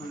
हाँ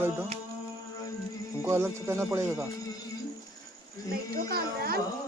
बैठो, उनको अलग से करना पड़ेगा का? बैठो कामरान।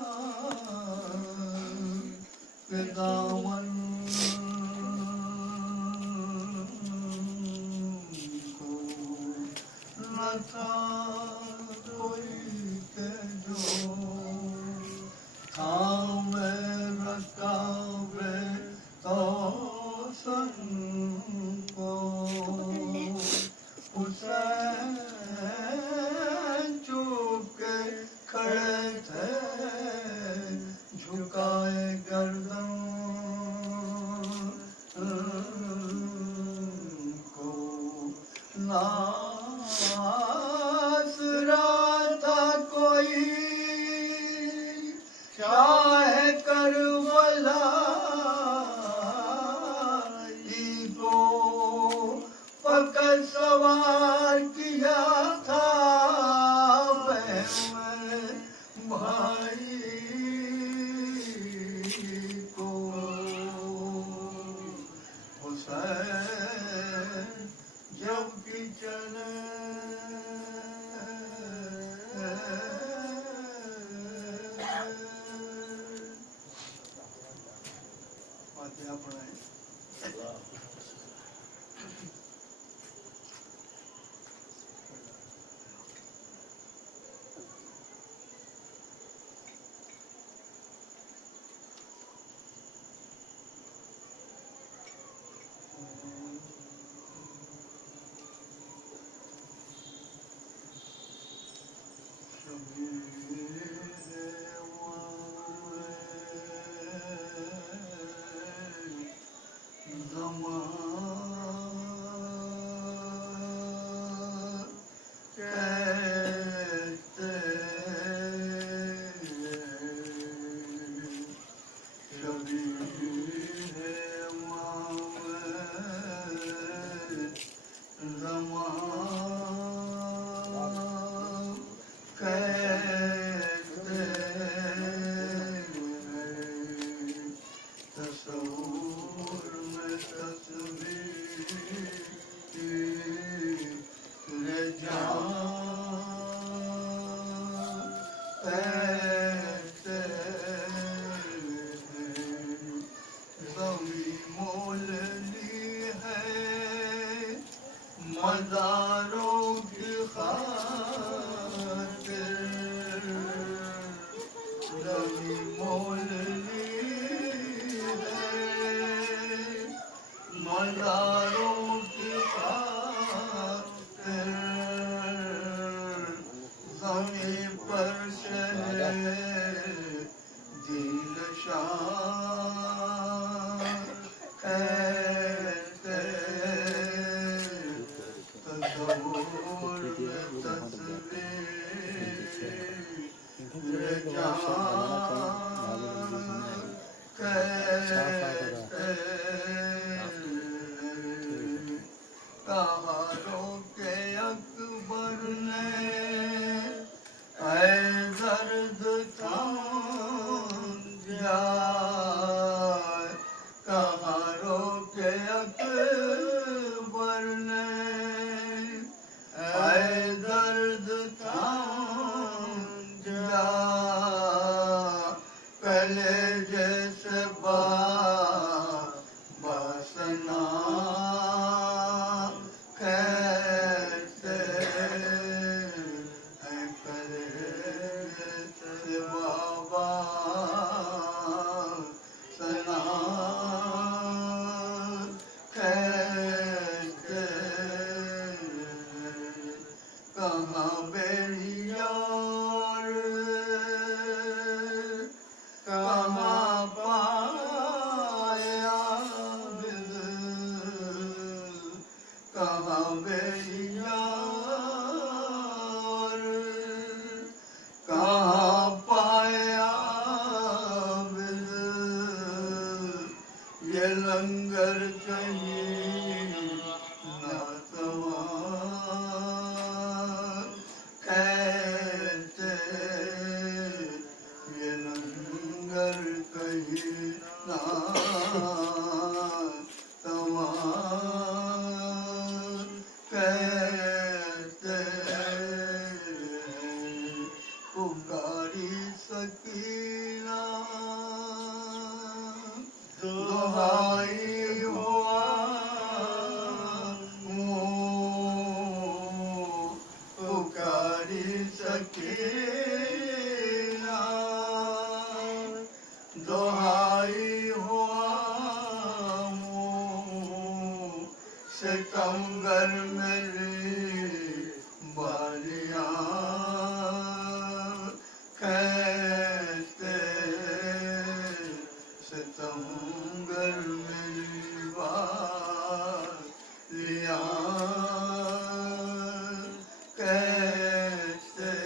کہاں میری یار کہاں پایا یہ لنگر کہیں ناتوان کہتے یہ لنگر کہیں ناتوان کہتے پکاری سکینہ دہائی ہوا پکاری سکینہ دہائی ہوا ستمگر میری بالیاں کہتے ستمگر میری بالیاں کہتے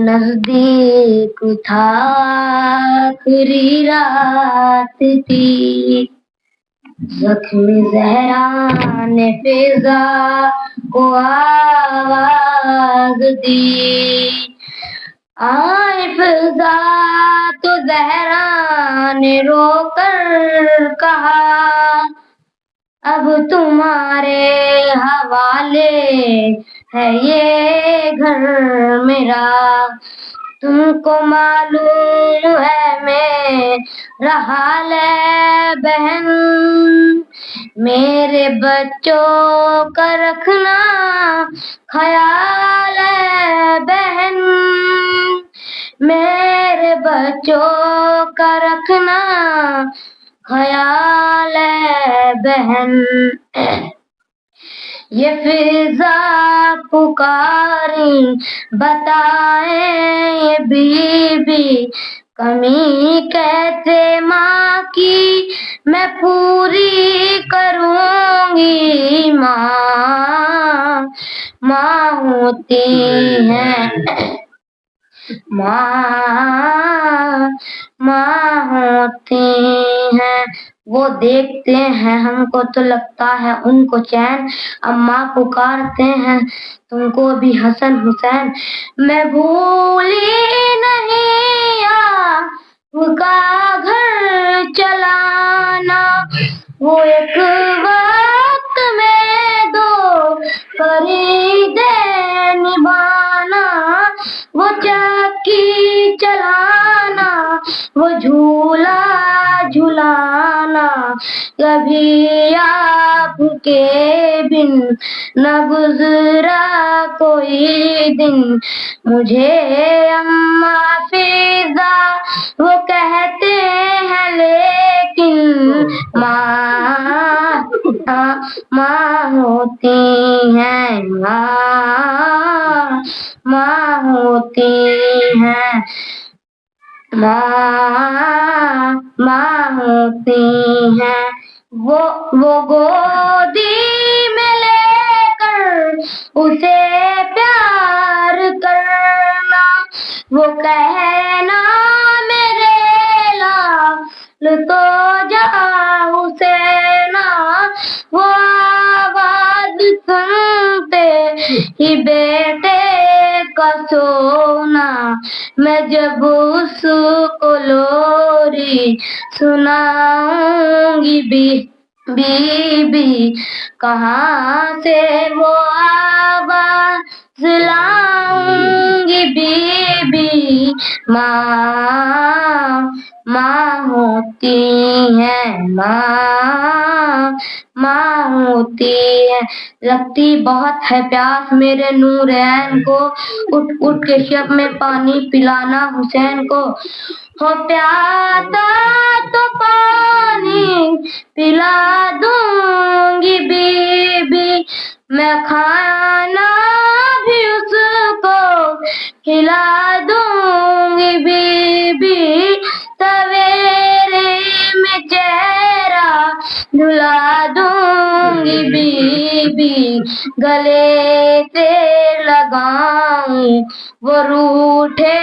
نزدیک تھا آخری رات تھی زخمی زہرا نے فضا کو آواز دی آئے فضا تو زہرا نے رو کر کہا اب تمہارے حوالے ہے یہ گھر میرا تم کو معلوم ہے میرا حال ہے بہن میرے بچوں کا رکھنا خیال ہے بہن میرے بچوں کا رکھنا خیال ہے بہن یہ فضا پکاری بتائیں یہ بی کمی کہتے ماں کی میں پوری کروں گی ماں ہوتی ہیں ماں ہوتی ہیں وہ دیکھتے ہیں ہم کو تو لگتا ہے ان کو چین اماں پکارتے ہیں تم کو بھی حسن حسین میں بھولی نہیں آپ کا گھر چلانا وہ ایک وقت میں دو فریدے نبھانا وہ چکی چلانا وہ جھولا جھلانا کبھی آپ کے بن نہ گزرا کوئی دن مجھے اماں فضا وہ کہتے ہیں لیکن ماں ہوتی ہیں ماں ہوتی ہیں ماں ہوتی ہیں وہ گودی میں لے کر اسے پیار کرنا وہ کہنا میرے لال تو جا حسینا وہ آواز سنتے ہی بیٹے کا سونا میں جب اس کو لوری سناؤں گی بھی बीबी कहाँ से वो आवाज लाऊंगी बीबी माँ माँ होती है माँ होती है। लगती बहुत है प्यास मेरे नूरैन को, उठ उठ के शब में पानी पिलाना हुसैन को। हो प्यासा तो पानी पिला दूंगी बीबी, मैं खाना भी उसको खिला दूंगी बीबी, सवेरे में चेहरा धुला दूंगी बीबी, गले से लगाऊं वो रूठे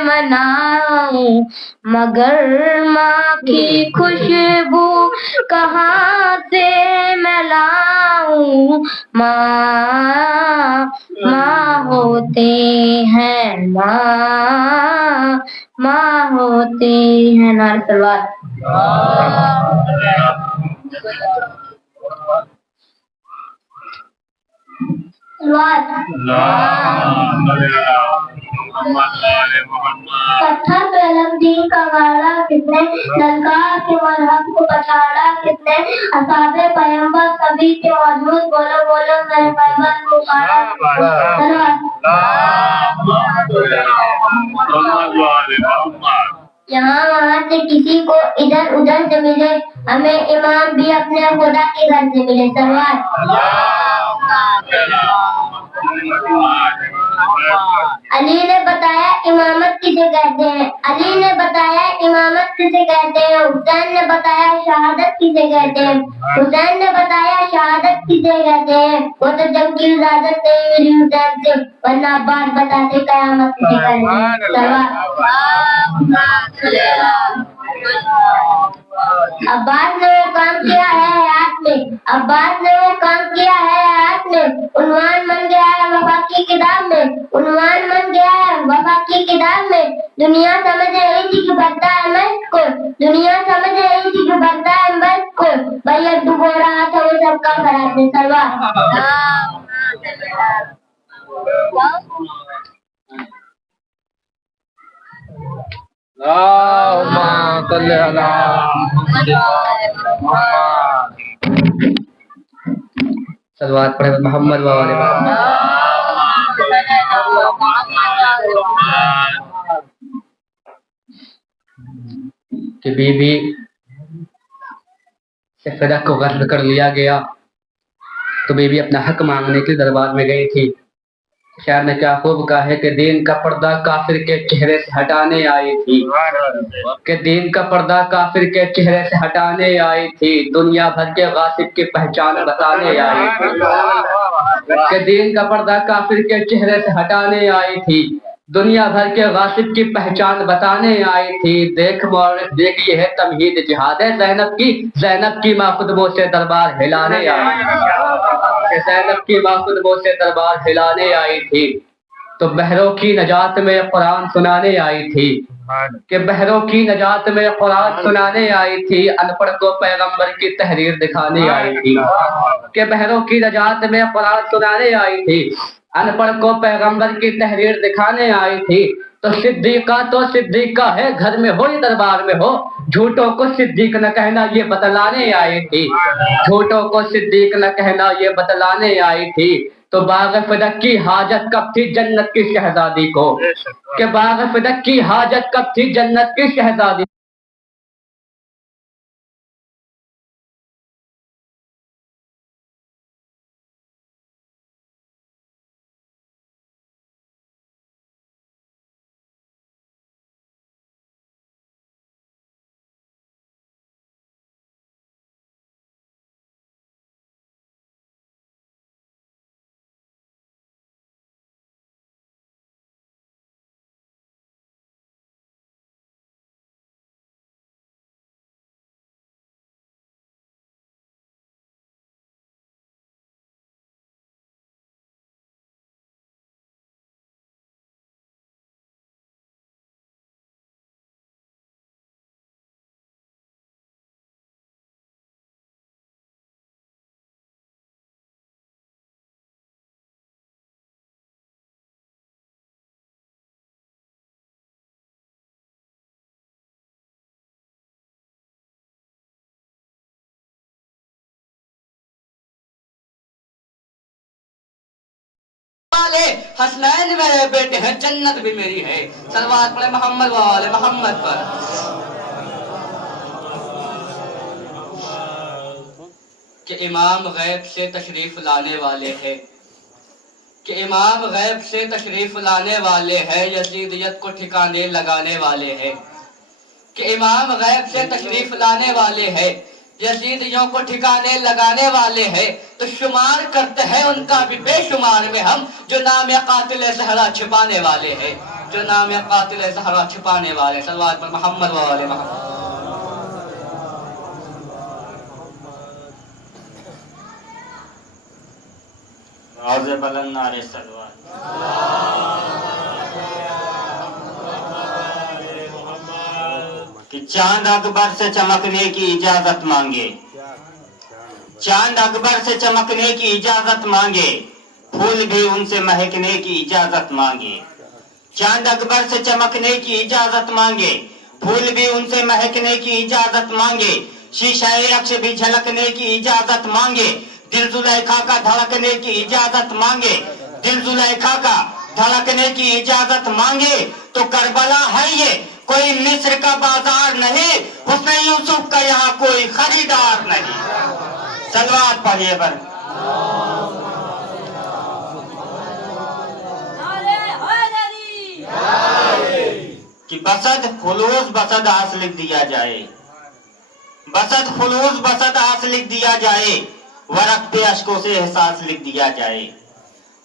मनाऊं, मगर माँ की खुशबू कहाँ से मैं लाऊं। माँ होते हैं माँ होते हैं। नारे तलवार। पत्थर पे अलमदीन का वाला किसने, ललकार के मरहम को पछाड़ा किसने, असाबे पैगंबर सभी के मौजूद, बोलो बोलो मेरे पैगंबर को यहाँ वहाँ से किसी को इधर उधर से मिले, हमें इमाम भी अपने खुदा के घर से मिले। सलवार। अली ने बताया इमामत किसे कहते हैं, अली ने बताया इमामत किसे कहते हैं, हुसैन ने बताया शहादत किसे कहते हैं, हुसैन ने बताया शहादत किसे कहते हैं। वो तो जंग की इजाजत नहीं मिली हुसैन से, वरना अब्बास बताते कयामत किसे कहते हैं। अब्बास ने वो काम किया है हयात में, अब्बास ने वो काम किया है हयात में, उन्वान बन गया है वफा की किताब में, उन्वान बन गया है वफा की किताब में। दुनिया समझ रही थी कि भरता है मस्त को, दुनिया समझ रही थी कि भरता है मस्त को, भैया डुबो रहा था वो सबका खराब में। सलवार। सलवात पढ़े मोहम्मद वाले कि बीबी से फदक को गस्ल कर लिया गया तो बीबी अपना हक मांगने के दरबार में गई थी। शायर ने क्या खूब कहा है कि दीन का पर्दा काफिर के चेहरे से हटाने आई थी, कि दीन का पर्दा काफिर के चेहरे से हटाने आई थी, दुनिया भर के गासिब की पहचान बताने आई थी, कि दीन का पर्दा काफिर के चेहरे से हटाने आई थी, दुनिया भर के गासिब की पहचान बताने आई थी। देख मौलिक देख ये है तमहीद जिहाद है ज़ैनब की माँ खुतबों से दरबार हिलाने आई थी, ज़ैनब की माँ खुतबों से दरबार हिलाने आई थी। तो बहरों की नजात में कुरान सुनाने आई थी, कि बहरों की नजात में कुरान सुनाने आई थी, अनपढ़ को पैगंबर की तहरीर दिखाने आई थी, कि बहरों की नजात में कुरान सुनाने आई थी, अनपढ़ को पैगंबर की तहरीर दिखाने आई थी। तो सिद्दीका है घर में हो या दरबार में हो, झूठों को सिद्दीक न कहना ये बतलाने आई थी, झूठों को सिद्दीक न कहना ये बतलाने आई थी। तो बाग फदक की हाजत कब थी जन्नत की शहजादी को, कि बाग फदक की हाजत कब थी जन्नत की शहजादी والے حسنین میرے بیٹے ہیں، جنت بھی میری ہے۔ صلوات پڑھے محمد والے محمد پر۔ کہ امام غیب سے تشریف لانے والے ہیں، کہ امام غیب سے تشریف لانے والے ہیں، یزیدیت کو ٹھکانے لگانے والے ہیں، کہ امام غیب سے تشریف لانے والے ہیں، یزیدیوں کو ٹھکانے لگانے والے ہیں، تو شمار کرتے ہیں ان کا بھی بے شمار میں ہم، جو نام قاتل زہرا چھپانے والے ہیں، جو نام قاتل زہرا چھپانے والے ہیں۔ صلوات پر محمد والے محمد۔ آواز بلند نعرے صلوات۔ کہ چاند اکبر سے چمکنے کی اجازت مانگے، چاند اکبر سے چمکنے کی اجازت مانگے، پھول بھی ان سے مہکنے کی اجازت مانگے، چاند اکبر سے چمکنے کی اجازت مانگے، پھول بھی ان سے مہکنے کی اجازت مانگے، شیشہ عکس بھی جھلکنے کی اجازت مانگے، دل زلیخا کا دھڑکنے کی اجازت مانگے، دل زلیخا کا دھڑکنے کی اجازت مانگے، تو کربلا ہے یہ کوئی مصر کا بازار نہیں، حسن یوسف کا یہاں کوئی خریدار نہیں۔ صلوات پڑھیے پر۔ کہ بسد خلوص بسد آس لکھ دیا جائے، بسد خلوص بسد آس لکھ دیا جائے، ورق پہ اشکوں سے احساس لکھ دیا جائے،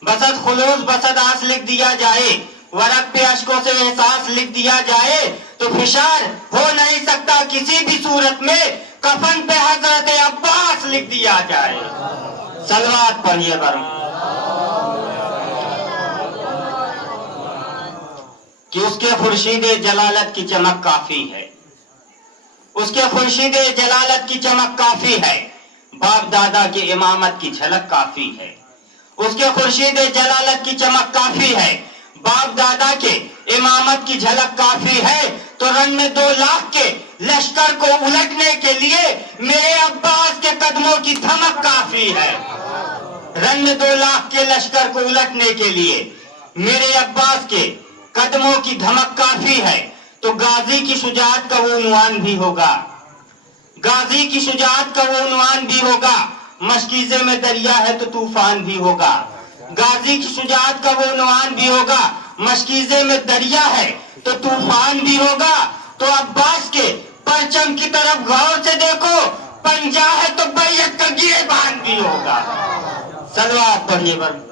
بسد خلوص بسد آس لکھ دیا جائے، ورق پہ اشکوں سے احساس لکھ دیا جائے، تو فشار ہو نہیں سکتا کسی بھی صورت میں، کفن پہ حضرت عباس لکھ دیا جائے۔ صلوات پڑھیے پر۔ کہ اس کے خورشید جلالت کی چمک کافی ہے، اس کے خورشید جلالت کی چمک کافی ہے، باپ دادا کی امامت کی جھلک کافی ہے، اس کے خورشید جلالت کی چمک کافی ہے، باپ دادا کے امامت کی جھلک کافی ہے، تو رن میں 2 لاکھ کے لشکر کو الٹنے کے لیے میرے عباس کے قدموں کی دھمک کافی ہے، رن میں 2 لاکھ کے لشکر کو الٹنے کے لیے میرے عباس کے قدموں کی دھمک کافی ہے، تو غازی کی شجاعت کا وہ عنوان بھی ہوگا، غازی کی شجاعت کا وہ عنوان بھی ہوگا، مشکیزے میں دریا ہے تو طوفان بھی ہوگا، غازی کی شجاعت کا وہ عنوان بھی ہوگا، مشکیزے میں دریا ہے تو طوفان بھی ہوگا، تو عباس کے پرچم کی طرف غور سے دیکھو، پنجہ ہے تو بیعت کا گریبان بھی ہوگا۔ صلوات پڑھیے پر۔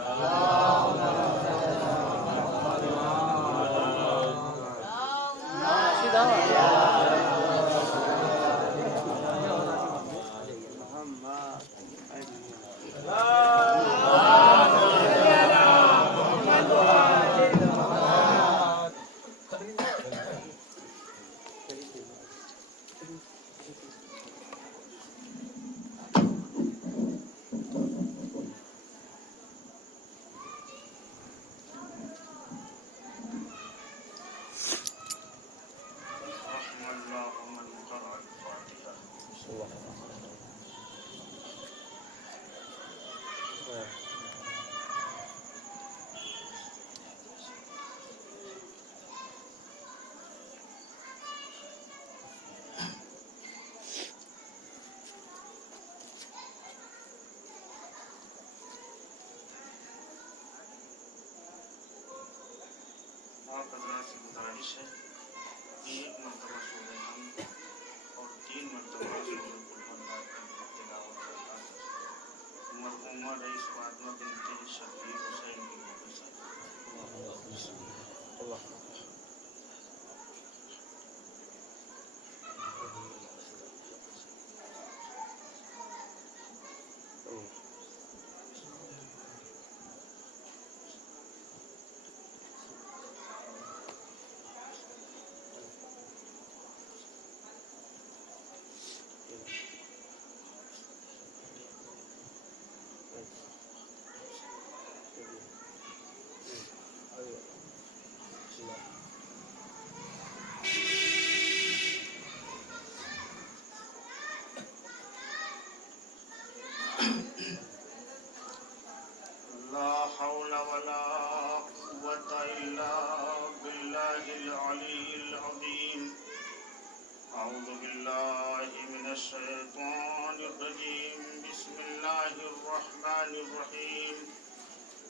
آپ حضرات سے گزارش ہے کہ 1 مرتبہ سورہ حمد اور 3 مرتبہ سورہ قل هو اللہ کی تلاوت کرنا ہے۔ مرحومہ رئیس فاطمہ بنت شبیر حسین کی مدرسہ۔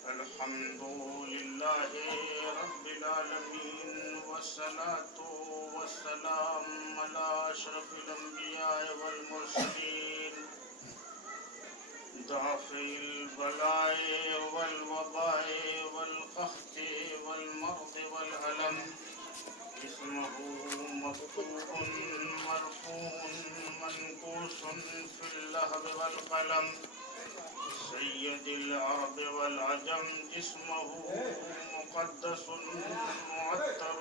الحمد لله رب العالمين والصلاة والسلام على أشرف الأنبياء والمرسلين دافع البلاء والوباء والقحط والمرض والألم اسمه مكتوب مرفوع منقوش في اللهب والقلم سيد العرب والعجم جسمه مقدس معطر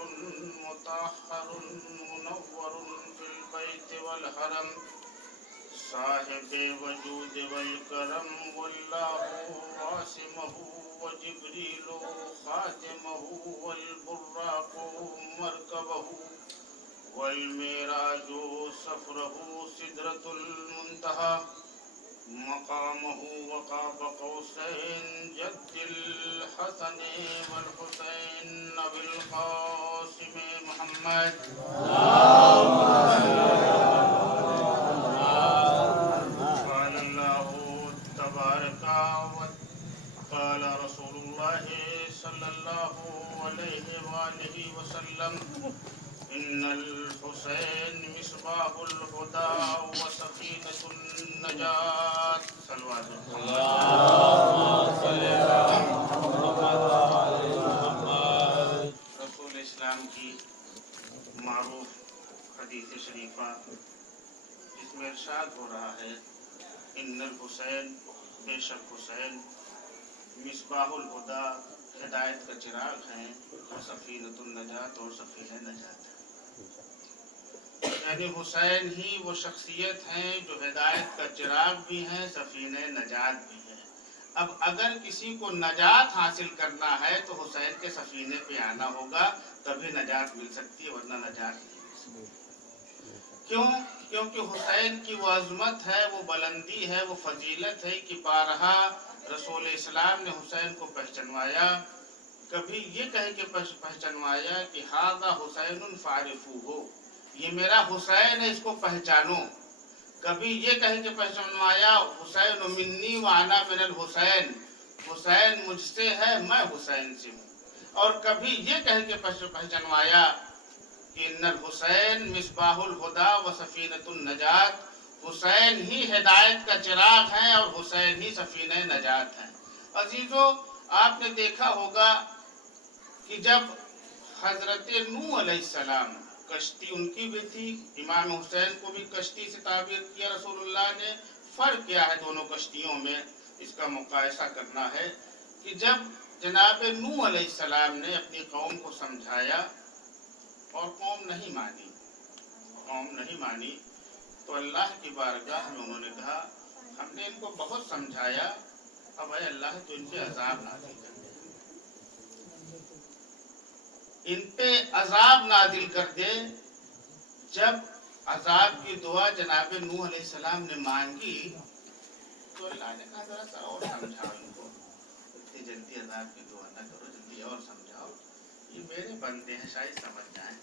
مطهر منور في البيت والحرم صاحب وجود والكرم والله واسمه وجبريل خاتمه والبراق مركبه والميراج سفره سدرة المنتهى مقامه وقاب قوسين جد الحسن والحسين أبي القاسم محمد قال الله تبارك وقال رسول الله صلى الله عليه وآله وسلم إن الحسين مصباح الهدى وسفينة النجاة صلوا على رسول اسلام کی معروف حدیث شریفہ جس میں ارشاد ہو رہا ہے ان الحسین بے شک حسین مصباح الہدی ہدایت کا چراغ ہیں اور سفینۃ النجات اور سفینہ نجات ہے یعنی حسین ہی وہ شخصیت ہیں جو ہدایت کا چراغ بھی ہیں سفینہ نجات بھی ہے اب اگر کسی کو نجات حاصل کرنا ہے تو حسین کے سفینے پہ آنا ہوگا تبھی نجات مل سکتی ہے ورنہ نجات نہیں مل سکتی کیوں؟ کیونکہ حسین کی وہ عظمت ہے وہ بلندی ہے وہ فضیلت ہے کہ بارہا رسول اسلام نے حسین کو پہچنوایا کبھی یہ کہہ کے پہچنوایا کہ ھذا حسین فاعرفوہ یہ میرا حسین ہے اس کو پہچانو کبھی یہ کہہ کے پہچنوایا حسین منی وانا من الحسین حسین مجھ سے ہے میں حسین سے ہوں اور کبھی یہ کہہ کے پہچنوایا کہ ان الحسین مصباح الہدی و سفینۃ النجات حسین ہی ہدایت کا چراغ ہے اور حسین ہی سفینہ نجات ہے عزیزو آپ نے دیکھا ہوگا کہ جب حضرت نوح علیہ السلام کشتی ان کی بھی تھی امام حسین کو بھی کشتی سے تعبیر کیا رسول اللہ نے فرق کیا ہے دونوں کشتیوں میں اس کا مقایسہ کرنا ہے کہ جب جناب نوح علیہ السلام نے اپنی قوم کو سمجھایا اور قوم نہیں مانی تو اللہ کی بارگاہ میں انہوں نے کہا ہم نے ان کو بہت سمجھایا اب اے اللہ تو ان پہ عذاب نازل کر دے ان پہ عذاب نازل کر دے جب عذاب کی دعا جناب نوح علیہ السلام نے مانگی تو اللہ نے کہا ذرا سا اور سمجھاؤ ان کو اتنی جلدی عذاب کی دعا نہ کرو جلدی اور سمجھاؤ یہ میرے بندے ہیں شاید سمجھ جائیں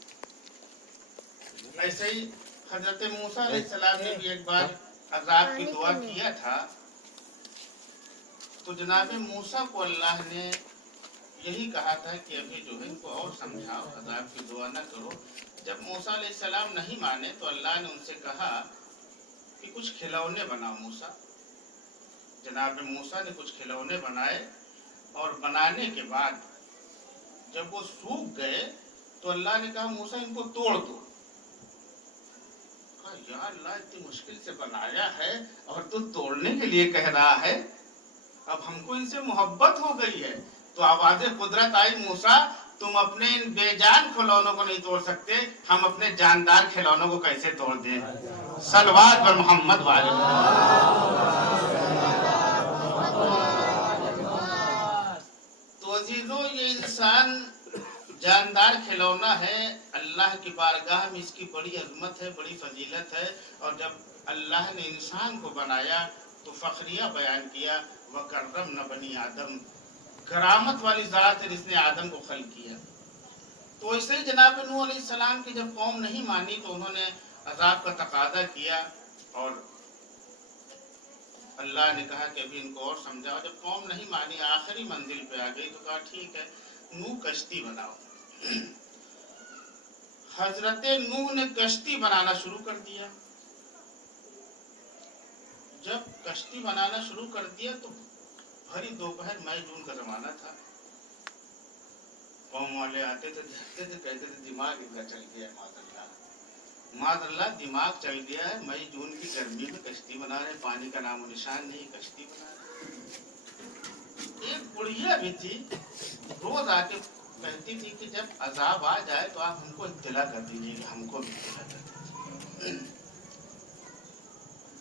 ایسے ہی حضرت موسیٰ علیہ السلام نے بھی ایک بار عذاب کی دعا کیا تھا تو جناب موسیٰ کو اللہ نے یہی کہا تھا کہ ابھی جو ہے ان کو اور سمجھاؤ عذاب کی دعا نہ کرو جب موسیٰ علیہ السلام نہیں مانے تو اللہ نے ان سے کہا کہ کچھ کھلونے بناؤ موسیٰ جناب موسیٰ نے کچھ کھلونے بنائے اور بنانے کے بعد جب وہ سوکھ گئے تو اللہ نے کہا موسیٰ ان کو توڑ دو یا اللہ اتنی مشکل سے بنایا ہے اور تو توڑنے کے لیے کہہ رہا ہے اب ہم کو ان سے محبت ہو گئی ہے تو آواز قدرت آئی موسیٰ تم اپنے ان بے جان کھلونوں کو نہیں توڑ سکتے ہم اپنے جاندار کھلونوں کو کیسے توڑ دیں صلوات پر محمد والے تو عزیزو یہ انسان جاندار کھلونا ہے اللہ کی بارگاہ میں اس کی بڑی عظمت ہے بڑی فضیلت ہے اور جب اللہ نے انسان کو بنایا تو فخریہ بیان کیا وَكَرَّمْنَا بَنِي آدم کرامت والی ذات ہے جس نے آدم کو خلق کیا تو اسے جناب نوح علیہ السلام کی جب قوم نہیں مانی تو انہوں نے عذاب کا تقاضا کیا اور अल्लाह ने कहा कि अभी इनको और समझाओ। जब कौम नहीं मानी, आखिरी मंजिल पे आ गई, तो कहा ठीक है, नूह कश्ती बनाओ। हजरत नूह ने कश्ती बनाना शुरू कर दिया। जब कश्ती बनाना शुरू कर दिया तो भरी दोपहर, मई जून का जमाना था। कौम वाले आते थे, देखते थे, कहते थे दिमाग इनका चल गया, मादल्ला दिमाग चल गया है। मई जून की गर्मी में कश्ती बना रहे, पानी का नामो निशान नहीं, कश्ती बना रहे। एक बुढ़िया भी थी, रोज आके कहती थी कि जब अजाब आ जाए तो आप हमको इत्तला कर दीजिए, हमको भी इत्तला कर दीजिए।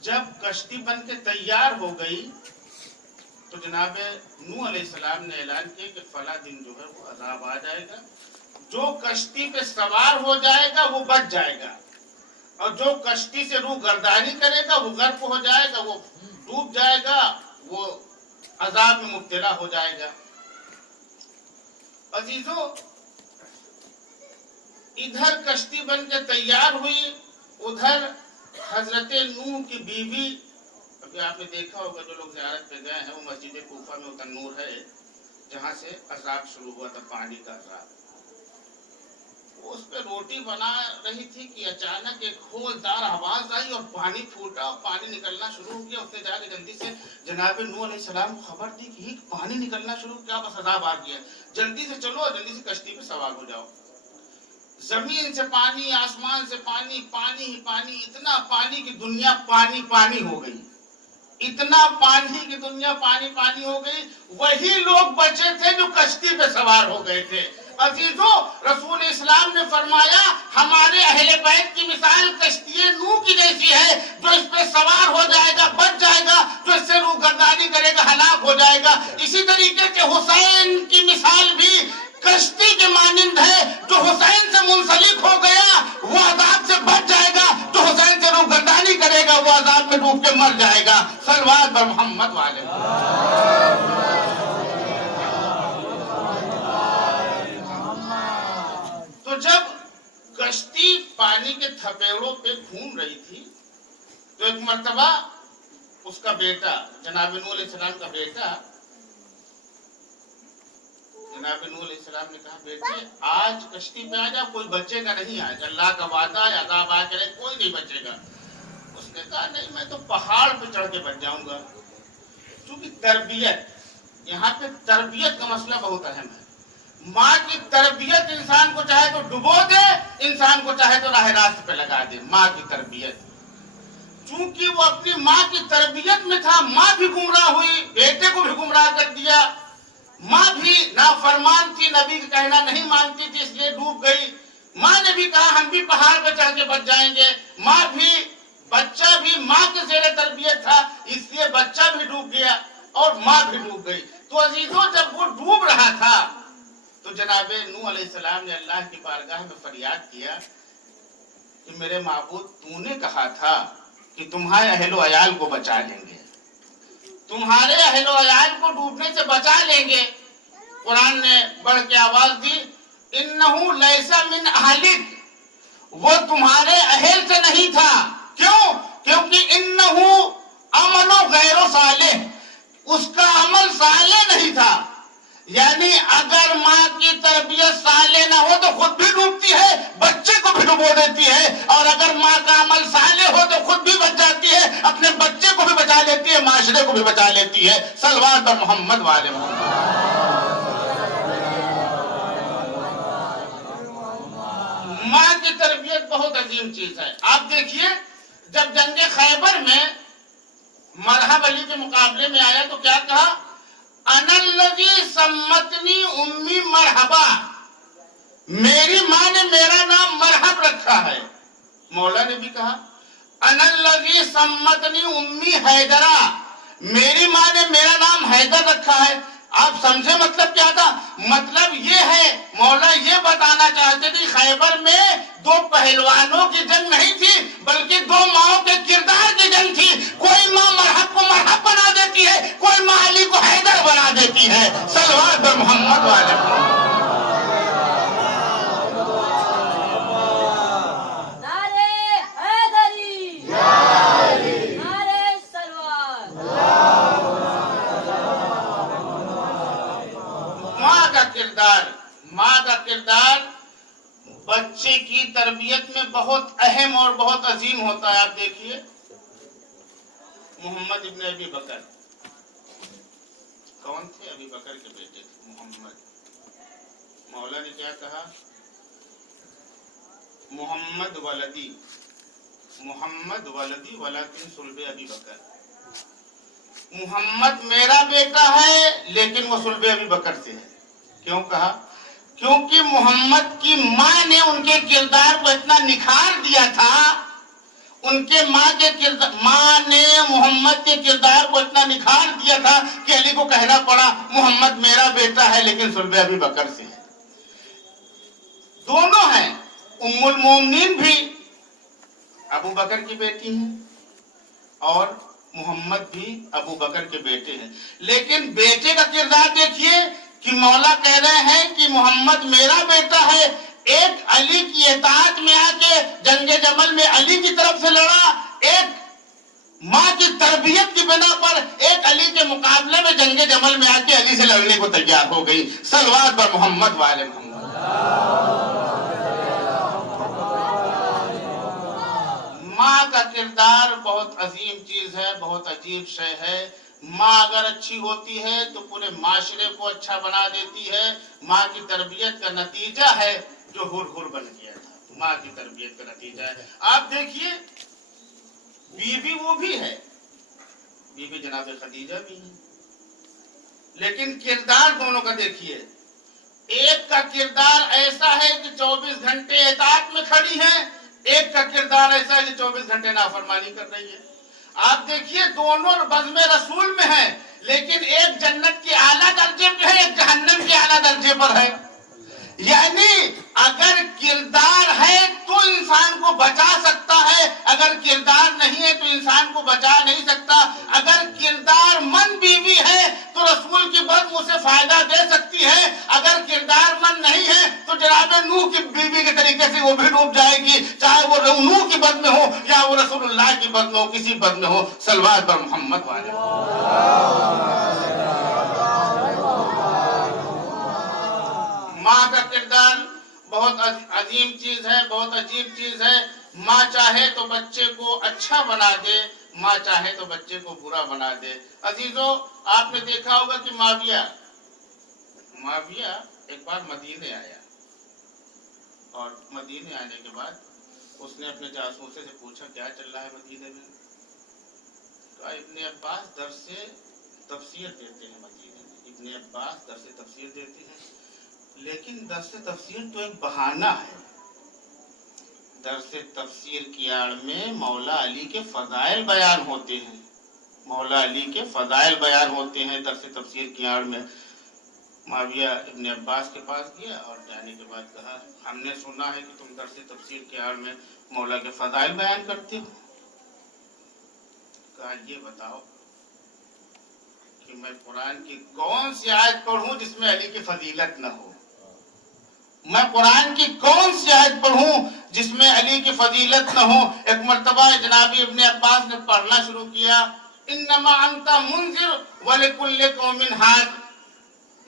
जब कश्ती बन के तैयार हो गई तो जनाब नूह अलैहिस्सलाम ने ऐलान किया कि फला दिन जो है वो अजाब आ जाएगा, जो कश्ती पे सवार हो जाएगा वो बच जाएगा, और जो कश्ती से रूह गर्दानी करेगा वो गर्क हो जाएगा, वो डूब जाएगा, वो अजाब में मुब्तला हो जाएगा। अजीजों, इधर कश्ती बन के तैयार हुई, उधर हजरत नूह की बीवी, अभी आपने देखा होगा जो लोग ज़ियारत पे गए हैं, वो मस्जिद कूफा में तन्नूर है जहाँ से अजाब शुरू हुआ था, पानी का अजाब। उस पे रोटी बना रही थी कि अचानक एक खोलदार आवाज आई और पानी फूटा और पानी निकलना शुरू हो गया। उसने जाके जल्दी से जनाब नूह अलैहिस्सलाम को खबर दी कि पानी निकलना शुरू हो गया, बस अजाब आ गया, जल्दी से चलो, जल्दी से कश्ती पे सवार हो जाओ। जमीन से पानी, आसमान से पानी, पानी ही पानी, इतना पानी की दुनिया पानी पानी हो गई, इतना पानी की दुनिया पानी पानी हो गई। वही लोग बचे थे जो कश्ती पे सवार हो गए थे। अजीजों, रसूल इस्लाम ने फरमाया हमारे अहले बैत की मिसाल कश्ती नूह की जैसी है, जो इस पे सवार हो जाएगा बच जाएगा, जो इससे रूह गर्दानी करेगा हलाक हो जाएगा। इसी तरीके से हुसैन की मिसाल भी कश्ती के मानिंद है, जो हुसैन से मुंसलिक हो गया वो अजाब से बच जाएगा, जो हुसैन से रूह गर्दानी करेगा वो अजाब में डूब के मर जाएगा। सल्लल्लाहु अलैहि मोहम्मद वाले। तो जब कश्ती पानी के थपेड़ों पे घूम रही थी तो एक मर्तबा उसका बेटा, जनाब नूह अलैहिस्सलाम का बेटा, जनाब नूह अलैहिस्सलाम ने कहा बेटे आज कश्ती पे आ जा, कोई बचेगा नहीं, आज अल्लाह का वादा है, अज़ाब आ करे कोई नहीं बचेगा। उसने कहा नहीं, मैं तो पहाड़ पे चढ़ के बच जाऊंगा। क्योंकि तरबियत, यहाँ पे तरबियत का मसला बहुत अहम है। माँ की तरबियत इंसान को चाहे तो डुबो दे, इंसान को चाहे तो राह रास्ते पे लगा दे। माँ की तरबियत, चूंकि वो अपनी माँ की तरबियत में था, माँ भी गुमराह हुई, बेटे को भी गुमराह कर दिया। माँ भी नाफरमान थी, नबी का कहना नहीं मानती थी, इसलिए डूब गई। माँ ने भी कहा हम भी पहाड़ पर चढ़ के बच जाएंगे। माँ भी, बच्चा भी माँ के ज़ेरे तरबियत था, इसलिए बच्चा भी डूब गया और माँ भी डूब गई। तो अजीजों, जब वो डूब रहा था तो जनाब नूह अलैहिस्सलाम ने अल्लाह की बारगाह में फरियाद किया कि मेरे माबूद, तूने कहा था कि तुम्हारे अहलो अयाल को बचा लेंगे, तुम्हारे अहलो अयाल को डूबने से बचा लेंगे। कुरान ने बढ़ के आवाज दी, इन्नहु लैसा मिन अहलिक, वो तुम्हारे अहल से नहीं था। क्यों? क्योंकि इन्नहु अमलो गैरो सालेह, उसका अमल साले नहीं था। यानी अगर माँ की तरबियत साले ना हो तो खुद भी डूबती है, बच्चे को भी डुबो देती है, और अगर माँ का अमल साले हो तो खुद भी बच जाती है, अपने बच्चे को भी बचा लेती है, माशरे को भी बचा लेती है। सल्लल्लाहु अलैहि मोहम्मद वाले माँ की तरबियत बहुत अजीम चीज है। आप देखिए, जब जंग खैबर में मरहब अली के मुकाबले में आया तो क्या कहा, अनल्लज़ी सम्मतनी उम्मी मरहबा, मेरी माँ ने मेरा नाम मरहब रखा है। मौला ने भी कहा अनल्लज़ी सम्मतनी उम्मी हैदरा, मेरी माँ ने मेरा नाम हैदर रखा है। आप समझे मतलब क्या था? मतलब ये है, मौला ये बताना चाहते थे खैबर में दो पहलवानों की जंग नहीं थी, बल्कि दो माओं के किरदार की जंग थी। कोई माँ मरहब को मरहब बना देती है, कोई माँ अली को हैदर बना देती है। सल्लल्लाहु अलैहि मोहम्मद वाले नारे हैदरी, नारे सलवार। کردار بچے کی تربیت میں بہت اہم اور بہت عظیم ہوتا ہے. آپ دیکھیے محمد ابن ابی بکر کون تھے؟ ابی بکر کے بیٹے تھے محمد. مولا نے کیا کہا؟ محمد ولدی ولکن صلب ابی بکر. محمد میرا بیٹا ہے لیکن وہ صلب ابی بکر سے ہے. کیوں کہا؟ کیونکہ محمد کی ماں نے ان کے کردار کو اتنا نکھار دیا تھا. ان کے ماں نے محمد کے کردار کو اتنا نکھار دیا تھا کہ علی کو کہنا پڑا محمد میرا بیٹا ہے لیکن صلب ابی بکر سے ہے. دونوں ہیں. ام المومنین بھی ابو بکر کی بیٹی ہیں اور محمد بھی ابو بکر کے بیٹے ہیں. لیکن بیٹے کا کردار دیکھیے کہ مولا کہہ رہے ہیں کہ محمد میرا بیٹا ہے. ایک علی کی اطاعت میں آ کے جنگ جمل میں علی کی طرف سے لڑا. ایک ماں کی تربیت کی بنا پر ایک علی کے مقابلے میں جنگ جمل میں آ کے علی سے لڑنے کو تیار ہو گئی. صلوات بر محمد والے محمد. ماں کا کردار بہت عظیم چیز ہے، بہت عجیب شے ہے. ماں اگر اچھی ہوتی ہے تو پورے معاشرے کو اچھا بنا دیتی ہے. ماں کی تربیت کا نتیجہ ہے جو ہر بن گیا تھا. ماں کی تربیت کا نتیجہ ہے. آپ دیکھیے بیوی وہ بھی ہے، بیوی جناب خدیجہ بھی ہے، لیکن کردار دونوں کا دیکھیے. ایک کا کردار ایسا ہے کہ 24 گھنٹے اطاعت میں کھڑی ہے، ایک کا کردار ایسا ہے کہ 24 گھنٹے نافرمانی کر رہی ہے. آپ دیکھیے دونوں بزم رسول میں ہیں، لیکن ایک جنت کے اعلیٰ درجے پہ ہے، ایک جہنم کے اعلیٰ درجے پر ہے. یعنی اگر کردار ہے تو انسان کو بچا سکتا ہے، اگر کردار نہیں ہے تو انسان کو بچا نہیں سکتا. اگر کردار مند بیوی ہے تو رسول کی بد اسے فائدہ دے سکتی ہے. اگر کردار مند نہیں ہے تو جناب نوح کی بیوی کے طریقے سے وہ بھی ڈوب جائے گی، چاہے وہ نوح کی بد میں ہو یا وہ رسول اللہ کی بد میں ہو، کسی بد میں ہو. صلوات بر محمد والے. ماں کا کردار بہت عظیم چیز ہے، بہت عجیب چیز ہے. ماں چاہے تو بچے کو اچھا بنا دے، ماں چاہے تو بچے کو برا بنا دے. عزیزو آپ نے دیکھا ہوگا کہ معاویہ ایک بار مدینے آیا اور مدینے آنے کے بعد اس نے اپنے جاسوسے سے پوچھا کیا چل رہا ہے مدینے میں. کہا ابن عباس درس تفسیر دیتے ہیں مدینے میں. ابن عباس درس تفسیر دیتے ہیں، لیکن درس تفسیر تو ایک بہانہ ہے. درس تفسیر کی آڑ میں مولا علی کے فضائل بیان ہوتے ہیں، مولا علی کے فضائل بیان ہوتے ہیں درس تفسیر کی آڑ میں. معاویہ ابن عباس کے پاس گیا اور جانے کے بعد کہا ہم نے سنا ہے کہ تم درس تفسیر کی آڑ میں مولا کے فضائل بیان کرتے ہو. کہا یہ بتاؤ کہ میں قرآن کی کون سی آیت پڑھوں جس میں علی کی فضیلت نہ ہو. میں قرآن کی کون سی آیت پڑھوں جس میں علی کی فضیلت نہ ہو. ایک مرتبہ جناب ابن عباس نے پڑھنا شروع کیا انما انت منذر ولکل قوم ہاد.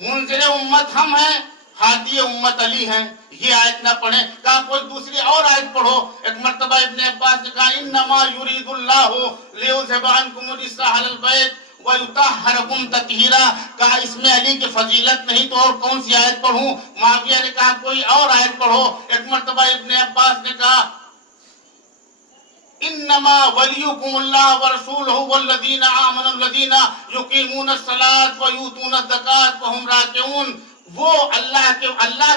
منذر امت ہم ہیں، ہادی امت علی ہیں. یہ آیت نہ پڑھیں. کہا کوئی دوسری اور آیت پڑھو. ایک مرتبہ ابن عباس نے کہا انما یرید اللہ لیذھب عنکم الرجس اہل البیت وَيُطَهِّرَكُمْ تَطْهِيرًا. کہا اس میں علی کی فضیلت نہیں تو اور کون سی آیت پڑھوں. معاویہ نے کہا کوئی اور آیت پڑھو. ایک مرتبہ ابن عباس نے کہا انما ولیکم اللہ ورسولہ والذین آمنوا الذین یقیمون الصلاۃ ویؤتون الزکاۃ وہم راکعون. وہ اللہ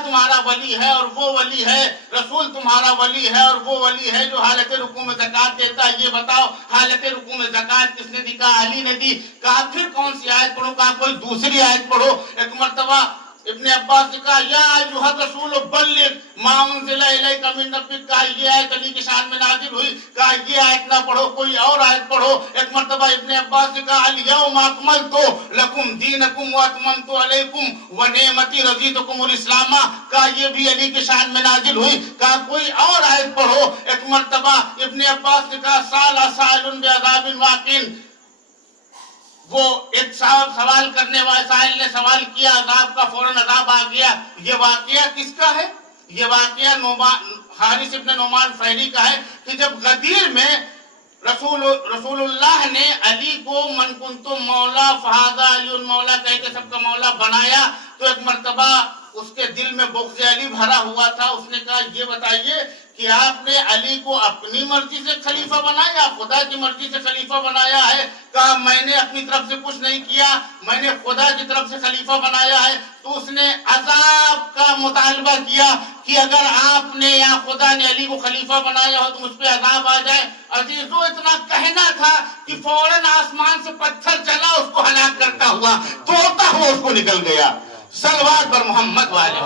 تمہارا ولی ہے اور وہ ولی ہے، رسول تمہارا ولی ہے اور وہ ولی ہے جو حالت رکوع میں زکوٰۃ دیتا ہے. یہ بتاؤ حالت رکوع میں زکوٰۃ کس نے دی؟ کہا علی نے دی. کہا پھر کون سی آیت پڑھو؟ کہا کوئی دوسری آیت پڑھو. ایک مرتبہ ابن عباس نے کہا یا ایھا الرسول بلغ ما انزل الیک من ربک. کہا یہ آیت علی کی شان میں نازل ہوئی. کہا یہ آیت نہ پڑھو، کوئی اور آیت پڑھو. ایک مرتبہ ابن عباس نے کہا الیوم اکملت لکم دینکم واتممت علیکم ونعمتی رضیتکم الاسلام. کہا یہ بھی علی کی شان میں نازل ہوئی. کہا کوئی اور آیت پڑھو. ایک مرتبہ ابن عباس نے کہا سال سائل بعذاب واقع. وہ ایک سوال کرنے والے سائل نے سوال کیا، عذاب کا فوراً عذاب آ گیا. یہ واقعہ کس کا ہے؟ یہ واقعہ حارث ابن نعمان فہری کا ہے کہ جب غدیر میں رسول اللہ نے علی کو من کنتم مولا فہذا علی مولا کہہ کے سب کا مولا بنایا، تو ایک مرتبہ اس کے دل میں بغض علی بھرا ہوا تھا. اس نے کہا یہ بتائیے کہ آپ نے علی کو اپنی مرضی سے خلیفہ بنایا، خدا کی مرضی سے خلیفہ بنایا ہے؟ کہا میں نے اپنی طرف سے کچھ نہیں کیا، میں نے خدا کی طرف سے خلیفہ بنایا ہے. تو اس نے عذاب کا مطالبہ کیا کہ اگر آپ نے یا خدا نے علی کو خلیفہ بنایا ہو تو مجھ پہ عذاب آ جائے. عزیزو اتنا کہنا تھا کہ فوراً آسمان سے پتھر چلا، اس کو ہلاک کرتا ہوا، توڑتا ہوا اس کو نکل گیا. صلوات پر محمد والے.